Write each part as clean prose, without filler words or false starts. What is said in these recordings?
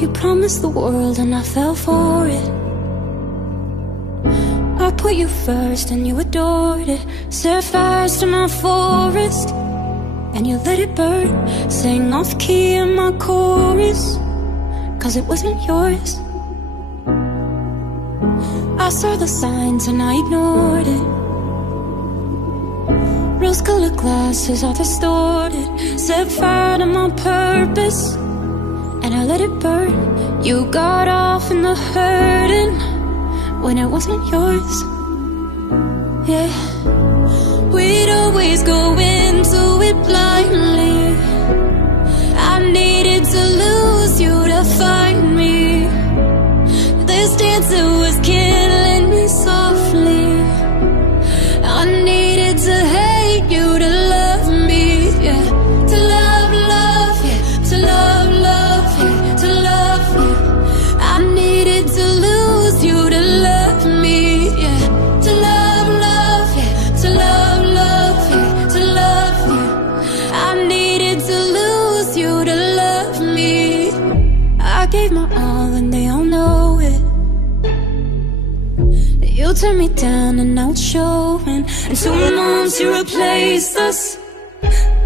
You promised the world and I fell for it. I put you first and you adored it. Set fires to my forest and you let it burn. Sang off key in my chorus, cause it wasn't yours. I saw the signs and I ignored it. Rose-colored glasses are distorted. Set fire to my purpose and I let it burn. You got off in the hurting when it wasn't yours. Yeah, we'd always go into it blindly. I needed to lose you to find me. This dancer was killing me softly. I needed to hate you to love me, yeah. To love, love, yeah. To love, love, yeah. To love, yeah. I needed to lose you to love me, yeah. To love, love, yeah. To love, love, yeah. To love, yeah. I needed to lose you to love me. I gave my all and they all know it. You turned me down and now it's showing. And 2 months you replaced us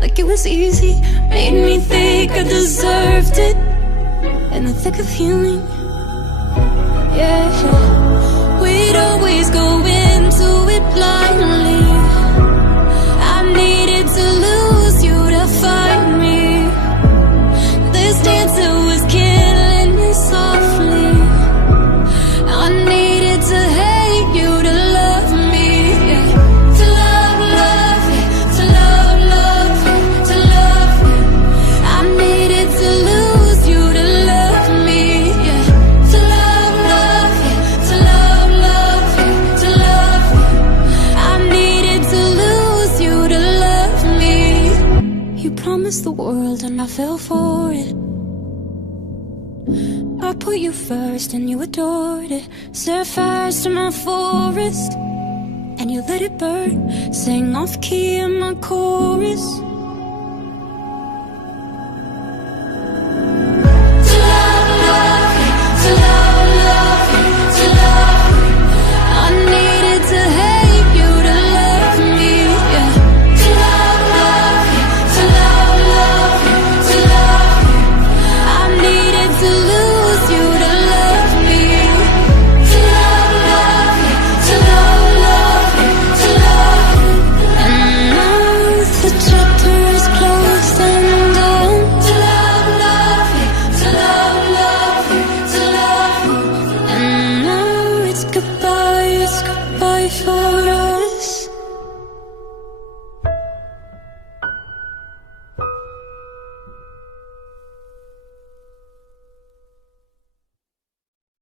like it was easy. Made me think I deserved it in the thick of healing. Yeah, we'd always go into it blindly. I needed to lose you to find me. This dancer was killing me softly. I needed to hate you to love me, yeah. To love, love, yeah. To love, love, yeah. To love, yeah. I needed to lose you to love me, yeah. To love, love, yeah. To love, love, yeah. To love, yeah. I needed to lose you to love me. You promised the world and I fell for it. I put you first and you adored it. Set fires to my forest and you let it burn. Sang off key in my chorus,